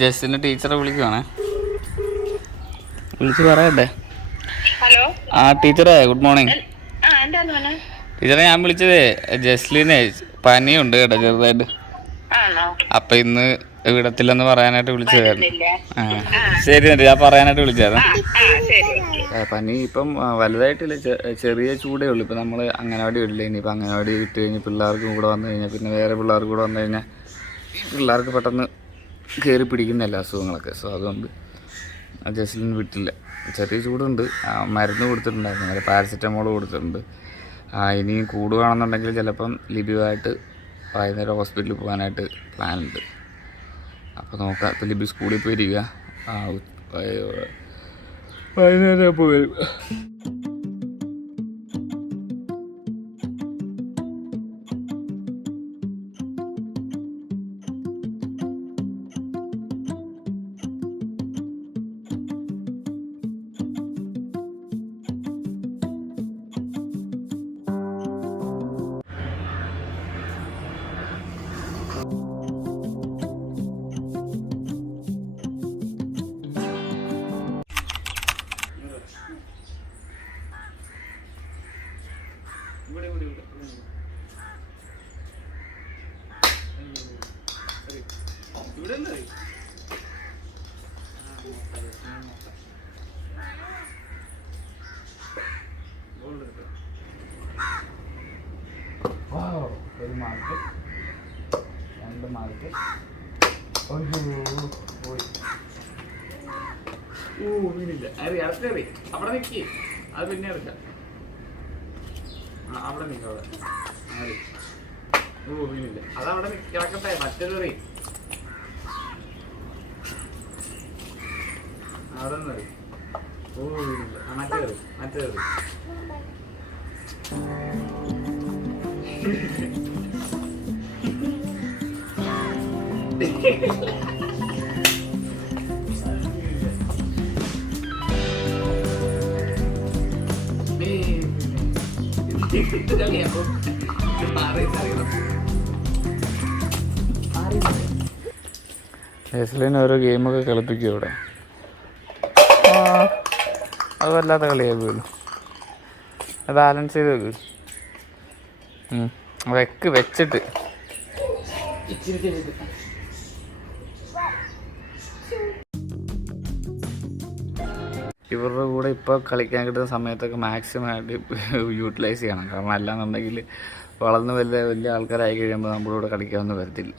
ജസ്റ്റിന്റെ ടീച്ചറെ വിളിക്കുവാണേ. വിളിച്ച് പറയട്ടെ. ഹലോ? ആ ടീച്ചറെ ഗുഡ് മോർണിംഗ്. ടീച്ചറെ ഞാൻ വിളിച്ചത് ജസ്ലിനെ പനിയുണ്ട് കേട്ടോ ചെറുതായിട്ട്. അപ്പൊ ഇന്ന് വിടത്തില്ലെന്ന് പറയാനായിട്ട് വിളിച്ചതായിരുന്നു. ശരി നന്ദി ഞാൻ പറയാനായിട്ട് ഏ, പനി ഇപ്പം വലുതായിട്ടില്ല ചെറിയ ചൂടേ ഉള്ളൂ. ഇപ്പം നമ്മൾ അങ്ങനവാടി വിടില്ല ഇനിയിപ്പോൾ അങ്ങനവാടി വിട്ട് കഴിഞ്ഞ് പിള്ളേർക്കും കൂടെ വന്നു കഴിഞ്ഞാൽ പിന്നെ വേറെ പിള്ളേർക്ക് കൂടെ വന്നു കഴിഞ്ഞാൽ പിള്ളേർക്ക് പെട്ടെന്ന് കയറി പിടിക്കുന്നില്ല അസുഖങ്ങളൊക്കെ. സോ അതുകൊണ്ട് ജസ്ലിൻ വിട്ടില്ല. ചെറിയ ചൂടുണ്ട്. മരുന്ന് കൊടുത്തിട്ടുണ്ടായിരുന്നു. അങ്ങനെ പാരസെറ്റമോൾ കൊടുത്തിട്ടുണ്ട്. ആ, ഇനിയും കൂടുകയാണെന്നുണ്ടെങ്കിൽ ചിലപ്പം ലിബിയുമായിട്ട് വൈകുന്നേരം ഹോസ്പിറ്റലിൽ പോകാനായിട്ട് പ്ലാൻ ഉണ്ട് അപ്പോൾ നോക്കാം ലിബി സ്കൂളിൽ പോയിരിക്കുക. ആ ഉ- ഇവിടെ ഇവിടെ. ഇവിടെ വരും ഒരു മാർക്ക് രണ്ട് മാർക്ക് ഓ മീനില്ല അറിയാം അവിടെ നിൽക്കി അത് പിന്നെ എടുക്കാം. അവിടെ നിൽക്കും അവിടെ. ഓ വീണില്ല അത് അവിടെ നിക്ക് കിടക്കട്ടെ മറ്റൊരു റീ. അവിടെ ഓ വീണില്ല മറ്റേ മറ്റേ എറി ഹെസ്ലിന് ഓരോ ഗെയിമൊക്കെ കളിപ്പിക്കും ഇവിടെ. അത് വല്ലാത്ത കളിയാ വീണു അത് ബാലൻസ് ചെയ്ത് വെക്ക്. വെക്ക് വെച്ചിട്ട്. ഇവരുടെ കൂടെ ഇപ്പോൾ കളിക്കാൻ കിട്ടുന്ന സമയത്തൊക്കെ മാക്സിമം ആയിട്ട് യൂട്ടിലൈസ് ചെയ്യണം. കാരണം അല്ലാന്നുണ്ടെങ്കിൽ വളർന്ന് വലിയ വലിയ ആൾക്കാരായി കഴിയുമ്പോൾ നമ്മുടെ കൂടെ കളിക്കാമെന്ന് വരത്തില്ല.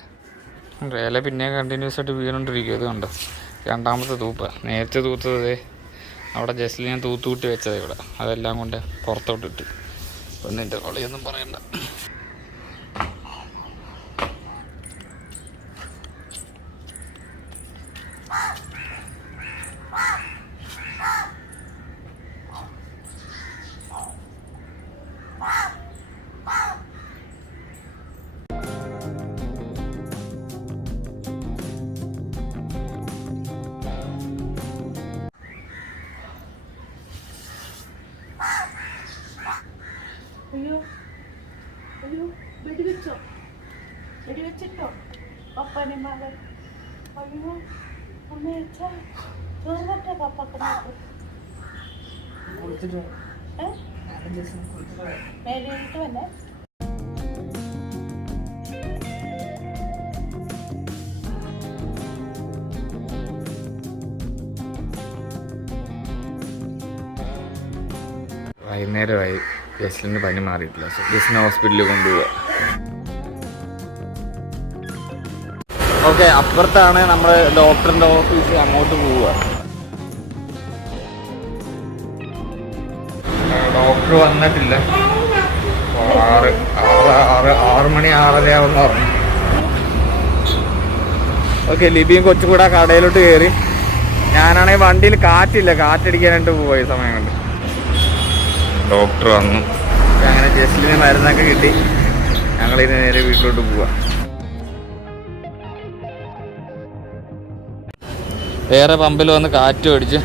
റേല പിന്നെ കണ്ടിന്യൂസ് ആയിട്ട് വീണുകൊണ്ടിരിക്കും അത് കണ്ടോ? രണ്ടാമത്തെ തൂപ്പ. നേരത്തെ തൂത്തത് അവിടെ ജസ്റ്റ് ഞാൻ തൂത്തുകൂട്ടി വെച്ചത് ഇവിടെ. അതെല്ലാം കൊണ്ട് പുറത്തോട്ടിട്ട്. ഒന്നിന്റെ നിന്റെ കളിയൊന്നും പറയണ്ട. അയ്യോ അയ്യോ വെടിവെച്ചോ. വെടിവെച്ചിട്ടോ? പപ്പനെ മകൻ അയ്യോ അമ്മ വെച്ചാ ചോറിട്ടെ പപ്പക്ക് മേടിയിട്ട് വന്നെ. വൈകുന്നേരമായി. ജസ്ലിന് പനി മാറിയിട്ടില്ല. സോ ജസ്റ്റിനെ ഹോസ്പിറ്റലിൽ കൊണ്ടുപോവുക ഓക്കെ അപ്പുറത്താണ് നമ്മൾ ഡോക്ടറിന്റെ ഓഫീസ് അങ്ങോട്ട് പോവുക. ഡോക്ടർ വന്നിട്ടില്ല. ആറ് ആറ് ആറ് ആറ് മണി ആറര പറഞ്ഞു. ഓക്കെ ലിബിയും കൊച്ചുകൂടെ കടയിലോട്ട് കയറി. ഞാനാണെങ്കിൽ വണ്ടിയിൽ കാറ്റില്ല. കാറ്റടിക്കാനായിട്ട് പോയി സമയം കൊണ്ട്. ഡോക്ടർ വന്നു. അങ്ങനെ ജസ്റ്റിന് മരുന്നൊക്കെ കിട്ടി. ഞങ്ങളിത് നേരെ വീട്ടിലോട്ട് പോവാ. വേറെ പമ്പിൽ വന്ന് കാറ്റ് അടിച്ച്